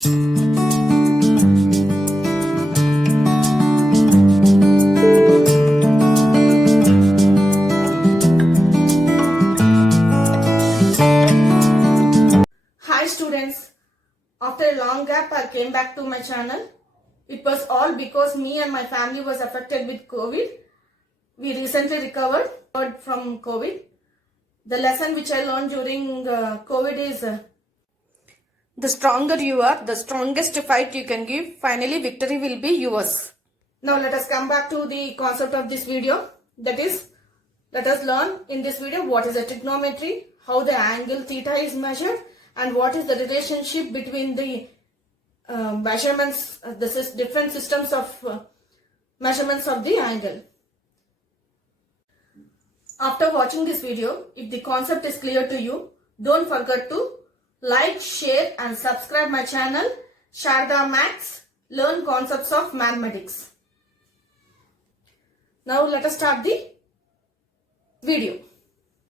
Hi students, after a long gap I came back to my channel. It was all because me and my family was affected with COVID. We recently recovered from COVID. The lesson which I learned during COVID is the stronger you are, the strongest fight you can give, finally victory will be yours. Now let us come back to the concept of this video. That is, let us learn in this video what is a trigonometry, how the angle theta is measured, and what is the relationship between the measurements, the different systems of measurements of the angle. After watching this video, if the concept is clear to you, don't forget to like, share and subscribe my channel, Sharda Maths, learn concepts of mathematics. Now let us start the video.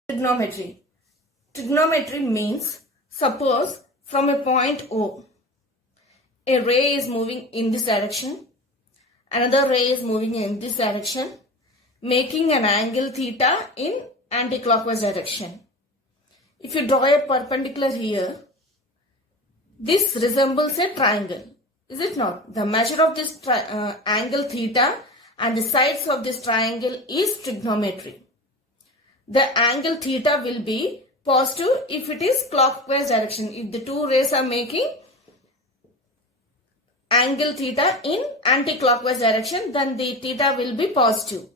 Trigonometry. Trigonometry means, suppose from a point O, a ray is moving in this direction, another ray is moving in this direction, making an angle theta in anti-clockwise direction. If you draw a perpendicular here, this resembles a triangle, is it not? The measure of this angle theta and the sides of this triangle is trigonometry. The angle theta will be positive if it is clockwise direction. If the two rays are making angle theta in anti-clockwise direction, then the theta will be positive.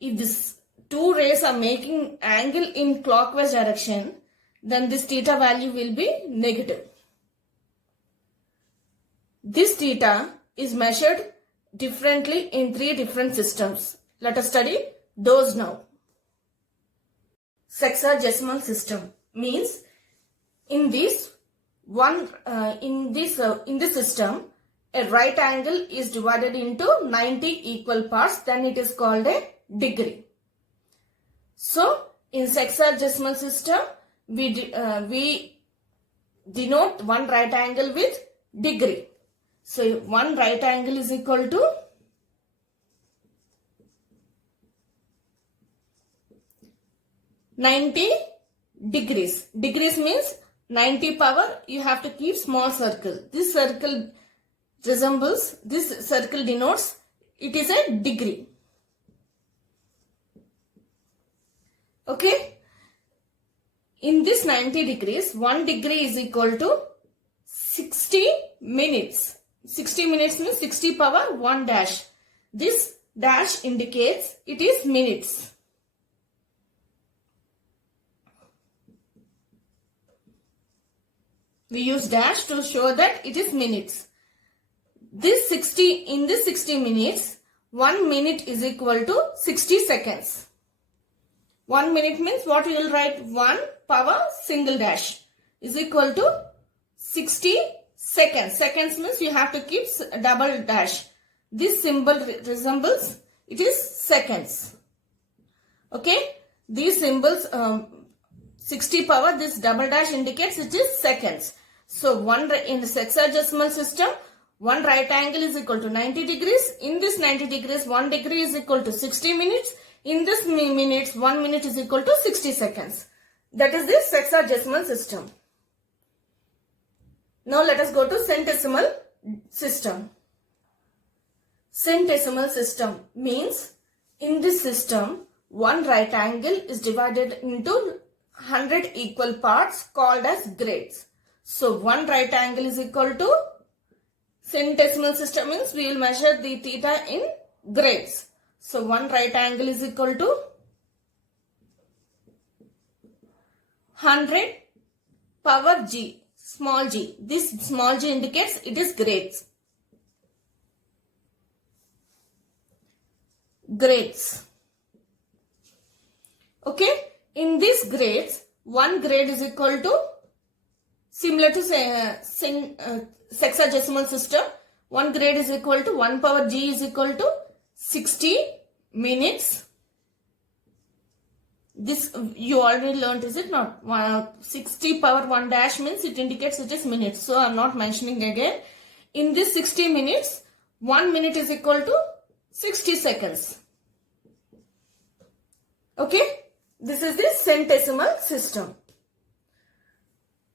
If these two rays are making angle in clockwise direction, then this theta value will be negative. This theta is measured differently in three different systems. Let us study those now. Sexagesimal system means in this system a right angle is divided into 90 equal parts, then it is called a degree. So in sexagesimal system we denote one right angle with degree. So one right angle is equal to 90 degrees. Degrees means 90 power, you have to keep small circle. This circle resembles, this circle denotes, it is a degree. Okay. In this 90 degrees, 1 degree is equal to 60 minutes. 60 minutes means 60 power 1 dash. This dash indicates it is minutes. We use dash to show that it is minutes. In this 60 minutes, 1 minute is equal to 60 seconds. 1 minute means what we will write 1 power single dash is equal to 60 seconds. Seconds means you have to keep double dash. This symbol resembles, it is seconds. Okay. These symbols 60 power, this double dash indicates it is seconds. So in the sexagesimal system, one right angle is equal to 90 degrees. In this 90 degrees, 1 degree is equal to 60 minutes. In this minutes, 1 minute is equal to 60 seconds. That is the sexagesimal system. Now let us go to centesimal system. Centesimal system means in this system, one right angle is divided into 100 equal parts called as grades. So one right angle is equal to, centesimal system means we will measure the theta in grades. So one right angle is equal to 100 power g, small g. This small g indicates it is grades. Grades. Okay. In these grades, one grade is equal to, similar to sexagesimal system, one grade is equal to 1 power g is equal to 60 minutes. This you already learnt, is it not? 60 power 1 dash means it indicates it is minutes. So I am not mentioning again. In this 60 minutes, 1 minute is equal to 60 seconds. Okay? This is the centesimal system.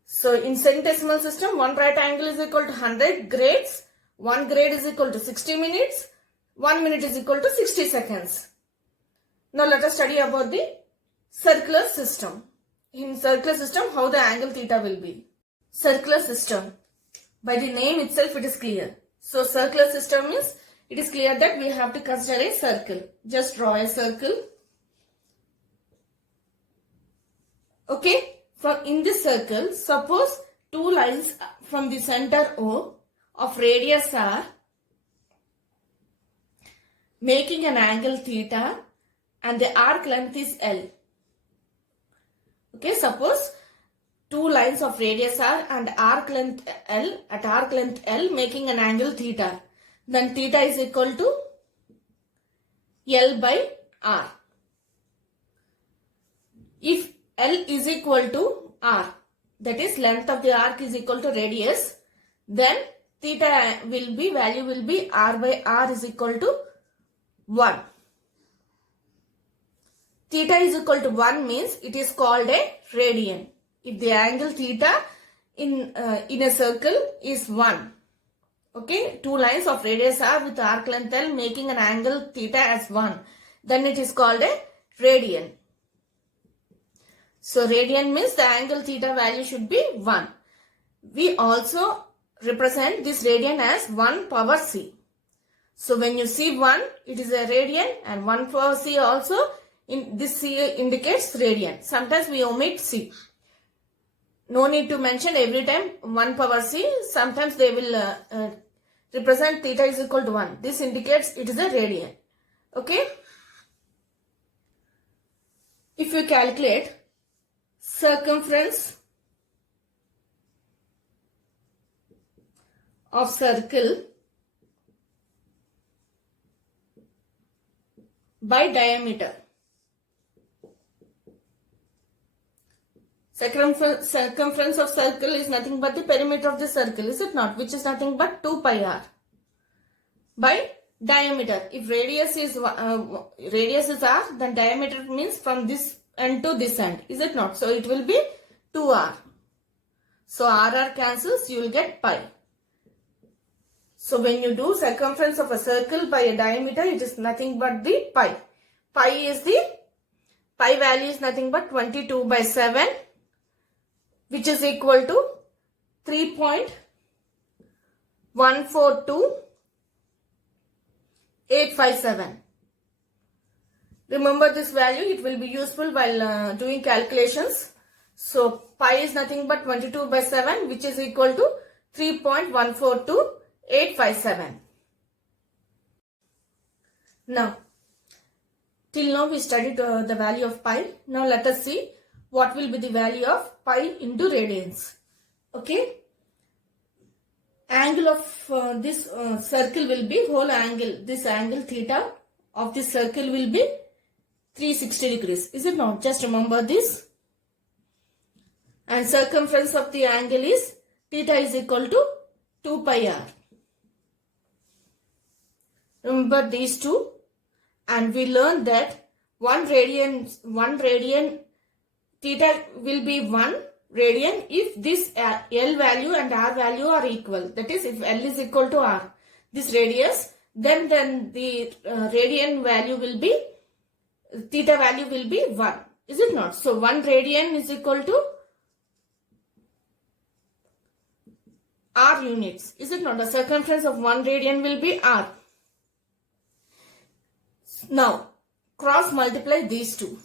So in centesimal system, 1 right angle is equal to 100 grades. 1 grade is equal to 60 minutes. 1 minute is equal to 60 seconds. Now let us study about the circular system. In circular system, how the angle theta will be. Circular system. By the name itself, it is clear. So circular system means it is clear that we have to consider a circle. Just draw a circle. Okay. From in this circle, suppose two lines from the center O of radius R making an angle theta and the arc length is L. Okay, suppose two lines of radius R and arc length L, at arc length L making an angle theta. Then theta is equal to L by R. If L is equal to R, that is length of the arc is equal to radius, then theta will be, value will be R by R is equal to 1. Theta is equal to 1 means it is called a radian. If the angle theta in a circle is 1. Okay, two lines of radius R with arc length L making an angle theta as 1. Then it is called a radian. So radian means the angle theta value should be 1. We also represent this radian as 1 power c. So when you see 1, it is a radian, and 1 power c also, in this c indicates radian. Sometimes we omit c. No need to mention every time 1 power c. Sometimes they will represent theta is equal to 1. This indicates it is a radian. Okay. If you calculate circumference of circle by diameter. Circumference of circle is nothing but the perimeter of the circle, is it not? Which is nothing but 2 pi r by diameter. If radius is r, then diameter means from this end to this end, is it not? So it will be 2r. So r cancels, you will get pi. So when you do circumference of a circle by a diameter, it is nothing but the pi. Pi value is nothing but 22 by 7, which is equal to 3.142857. Remember this value, it will be useful while doing calculations. So pi is nothing but 22 by 7, which is equal to 3.142857. Now, till now we studied the value of pi. Now let us see what will be the value of pi into radians. Okay. Angle of this circle will be whole angle. This angle theta of this circle will be 360 degrees. Is it not? Just remember this. And circumference of the angle is theta is equal to 2 pi r. Remember these two. And we learned that 1 radian theta will be 1 radian if this L value and R value are equal. That is, if L is equal to R, this radius, then the radian value will be, theta value will be 1. Is it not? So 1 radian is equal to R units. Is it not? The circumference of 1 radian will be R. Now, cross multiply these two.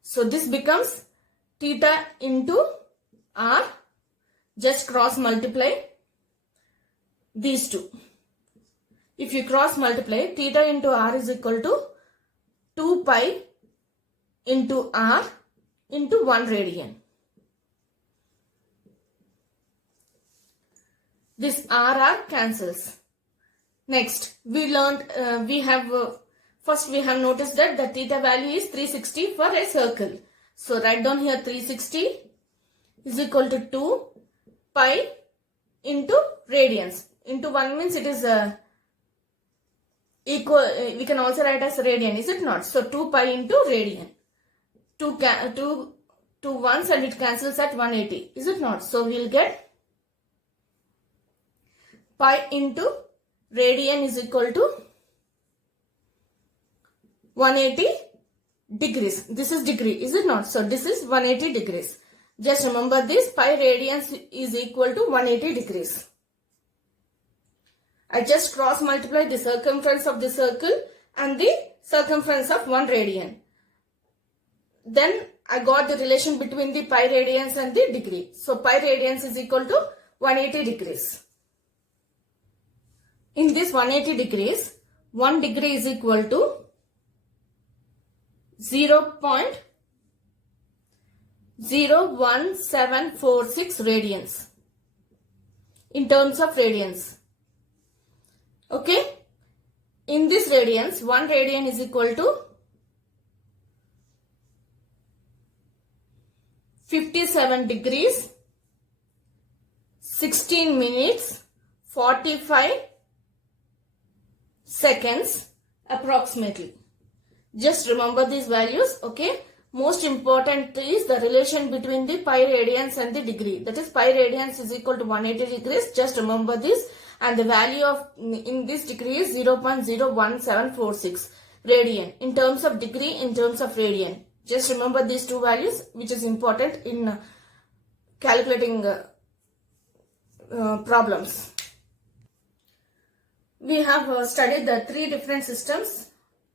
So this becomes theta into R. Just cross multiply these two. If you cross multiply, theta into R is equal to 2 pi into R into 1 radian. This RR cancels. Next, we learned, we have First we have noticed that the theta value is 360 for a circle. So write down here 360 is equal to 2 pi into radians. Into 1 means it is equal, we can also write as radian, is it not? So 2 pi into radian. 2 ones and it cancels at 180, is it not? So we will get pi into radian is equal to 180 degrees. This is degree, is it not? So this is 180 degrees. Just remember this, pi radians is equal to 180 degrees. I just cross multiply the circumference of the circle and the circumference of 1 radian. Then I got the relation between the pi radians and the degree. So pi radians is equal to 180 degrees. In this 180 degrees, 1 degree is equal to 0.01746 radians in terms of radians. Okay, in this radians, 1 radian is equal to 57 degrees, 16 minutes, 45 seconds approximately. Just remember these values, okay. Most important is the relation between the pi radians and the degree. That is, pi radians is equal to 180 degrees. Just remember this. And the value of in this degree is 0.01746 radian. In terms of degree, in terms of radian. Just remember these two values, which is important in calculating problems. We have studied the 3 different systems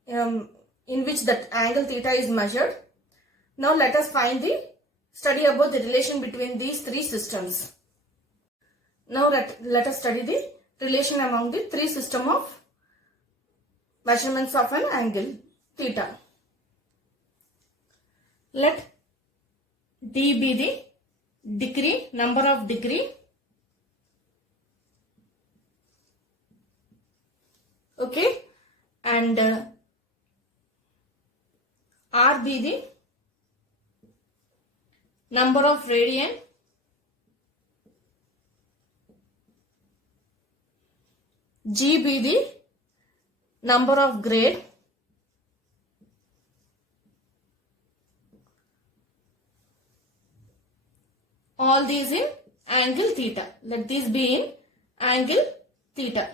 in which that angle theta is measured. Now let us study about the relation between these 3 systems. Now let us study the relation among the 3 systems of measurements of an angle theta. Let d be the degree, number of degree. Okay, and r be the number of radian. G be the number of grade. All these in angle theta. Let these be in angle theta.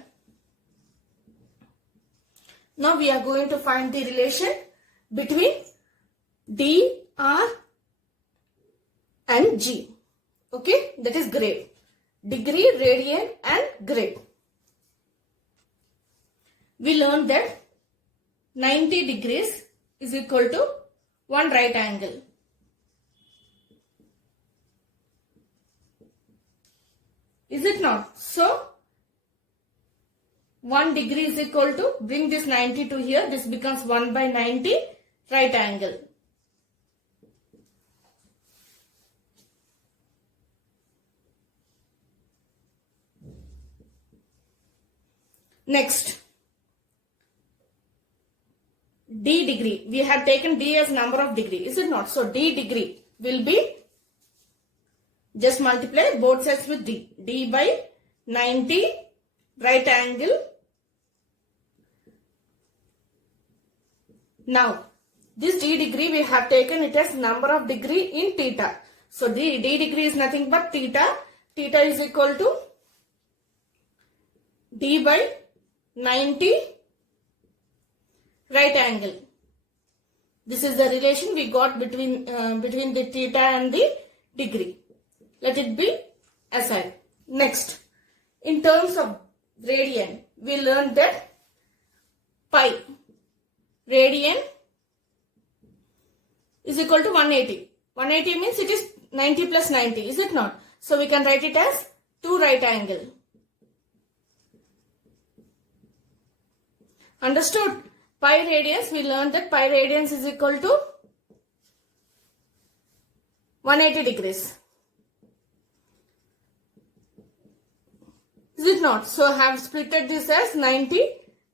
Now we are going to find the relation between D, R and G. Okay, that is grade. Degree, radian and grade. We learned that 90 degrees is equal to 1 right angle. Is it not? So 1 degree is equal to, bring this 90 to here, this becomes 1 by 90 right angle. Next, D degree. We have taken D as number of degree, is it not? So D degree will be, just multiply both sides with D. D by 90 right angle. Now, this D degree we have taken it as number of degree in theta. So D degree is nothing but theta. Theta is equal to D by 90 right angle. This is the relation we got between the theta and the degree. Let it be aside. Next, in terms of radian, we learned that pi radian is equal to 180. 180 means it is 90 plus 90, is it not? So we can write it as 2 right angle. Understood? Pi radians, we learned that pi radians is equal to 180 degrees. Is it not? So I have splitted this as 90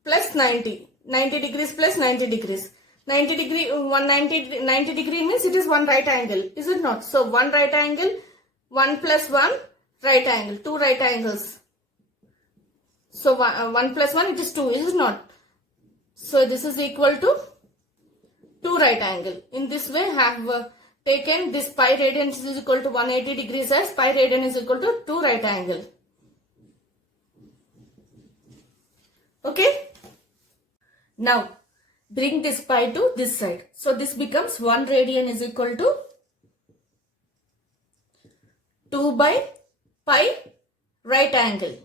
plus 90. 90 degrees plus 90 degrees. 90 degree, 90 degree means it is one right angle, is it not? So one right angle, 1 plus 1 right angle, two right angles. So 1 plus 1 it is 2, is it not? So this is equal to 2 right angle. In this way have taken this pi radian is equal to 180 degrees as pi radian is equal to 2 right angle. Okay. Now bring this pi to this side. So this becomes 1 radian is equal to 2 by pi right angle.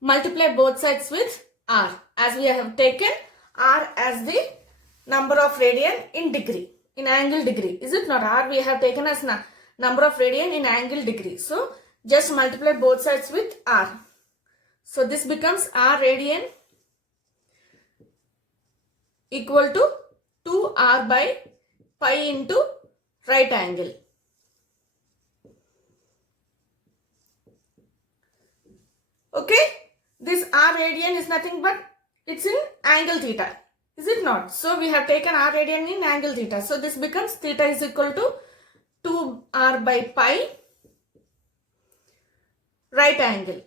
Multiply both sides with r, as we have taken r as the number of radian in degree, in angle degree. Is it not? R we have taken as number of radian in angle degree. So just multiply both sides with r. So this becomes r radian equal to 2r by pi into right angle. Okay. This r radian is nothing but it's in angle theta, is it not? So we have taken r radian in angle theta. So this becomes theta is equal to 2r by pi right angle.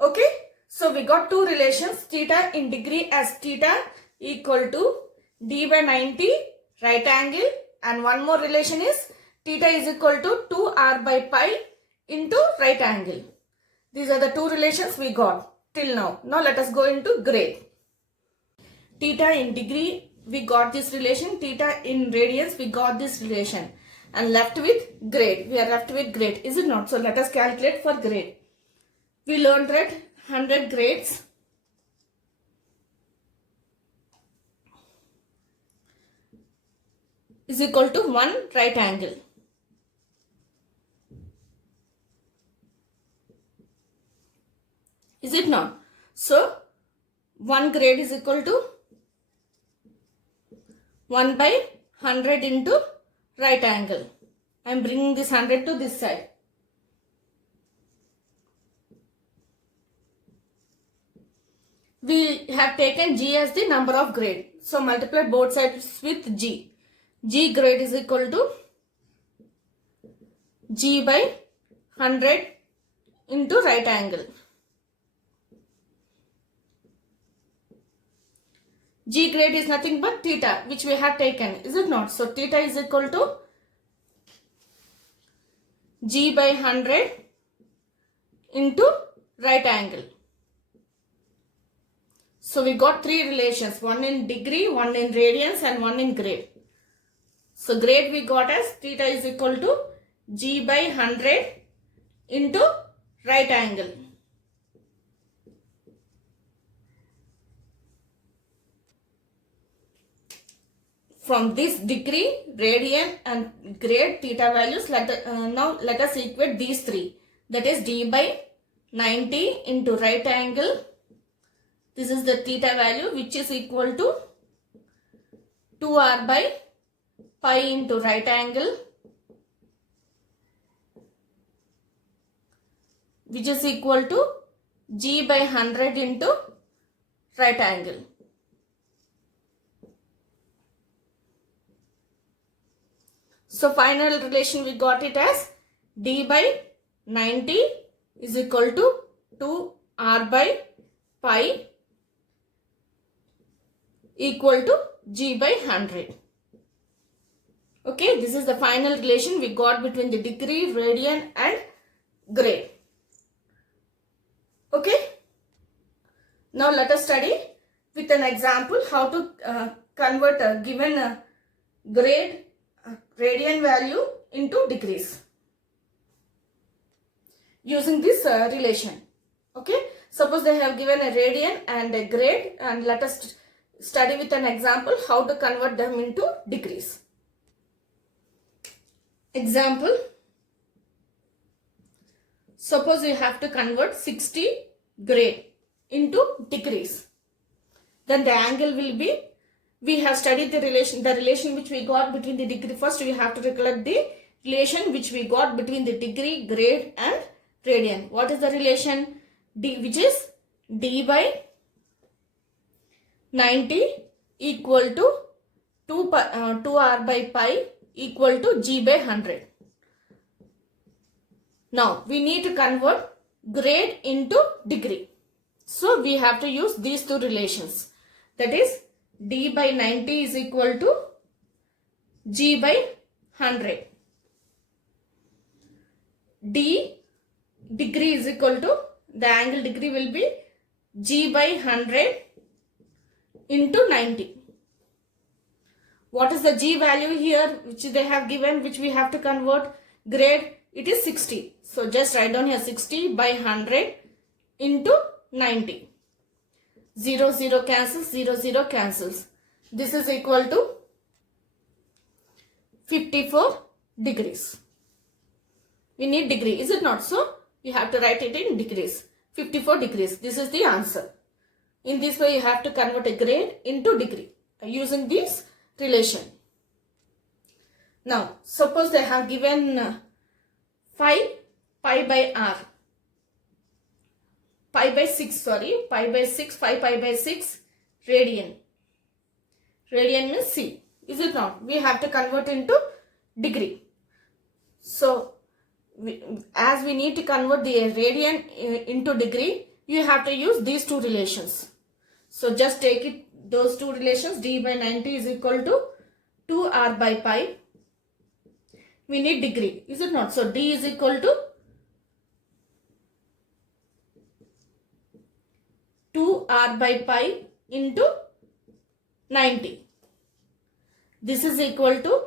Okay. So we got two relations, theta in degree as theta equal to d by 90 right angle, and one more relation is theta is equal to 2r by pi into right angle. These are the two relations we got till now. Now let us go into grade. Theta in degree we got this relation, theta in radians we got this relation, and left with grade. We are left with grade, is it not? So let us calculate for grade. We learned that 100 grades is equal to 1 right angle. Is it not? So 1 grade is equal to 1 by 100 into right angle. I am bringing this 100 to this side. We have taken g as the number of grade. So multiply both sides with g. G grade is equal to g by 100 into right angle. G grade is nothing but theta, which we have taken, is it not? So theta is equal to g by 100 into right angle. So we got three relations, one in degree, one in radians, and one in grade. So grade we got as theta is equal to g by 100 into right angle. From this degree, radian and grade theta values, now let us equate these three. That is d by 90 into right angle. This is the theta value, which is equal to 2r by pi into right angle, which is equal to g by 100 into right angle. So final relation we got it as d by 90 is equal to 2r by pi equal to g by 100. Okay, this is the final relation we got between the degree, radian and grade. Okay. Now let us study with an example how to convert a given grade radian value into degrees using this relation. Okay, suppose they have given a radian and a grade, and let us study with an example how to convert them into degrees. Example, suppose you have to convert 60 grade into degrees. Then the angle will be, we have studied the relation which we got between the degree. First we have to recollect the relation which we got between the degree, grade and radian. What is the relation? D, which is d by 90 equal to 2r by pi equal to g by 100. Now we need to convert grade into degree. So we have to use these two relations. That is d by 90 is equal to g by 100. D degree is equal to, the angle degree will be g by 100 into 90. What is the g value here which they have given, which we have to convert? Grade, it is 60. So just write down here 60 by 100 into 90. 0, 0 cancels, 0, 0 cancels. This is equal to 54 degrees. We need degree, is it not so? We have to write it in degrees. 54 degrees. This is the answer. In this way, you have to convert a grade into degree using this relation. Now, suppose they have given 5 pi by r. Pi by 6, sorry. Pi by 6, 5 pi by 6 radian. Radian means C. Is it not? We have to convert into degree. So, as we need to convert the radian into degree, you have to use these two relations. So just take it, those two relations, d by 90 is equal to 2r by pi. We need degree, is it not? So d is equal to 2r by pi into 90. This is equal to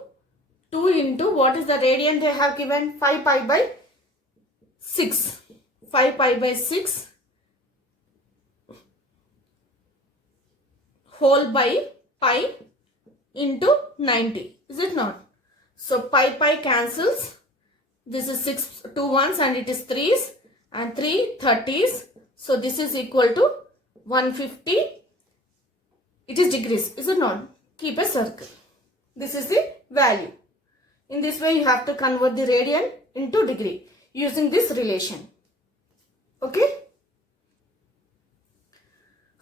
2 into, what is the radian they have given? 5 pi by 6. 5 pi by 6 whole by pi into 90. Is it not? So pi cancels. This is 6 2 ones and it is 3's and 3 30's. So this is equal to 150. It is degrees. Is it not? Keep a circle. This is the value. In this way, you have to convert the radian into degree using this relation. Okay?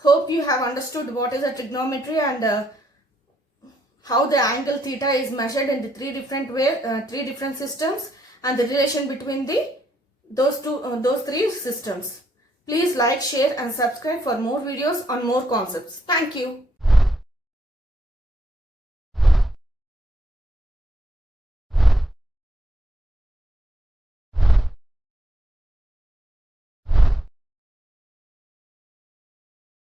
Hope you have understood what is a trigonometry and how the angle theta is measured in the three different systems and the relation between those three systems. Please like, share and subscribe for more videos on more concepts. Thank you.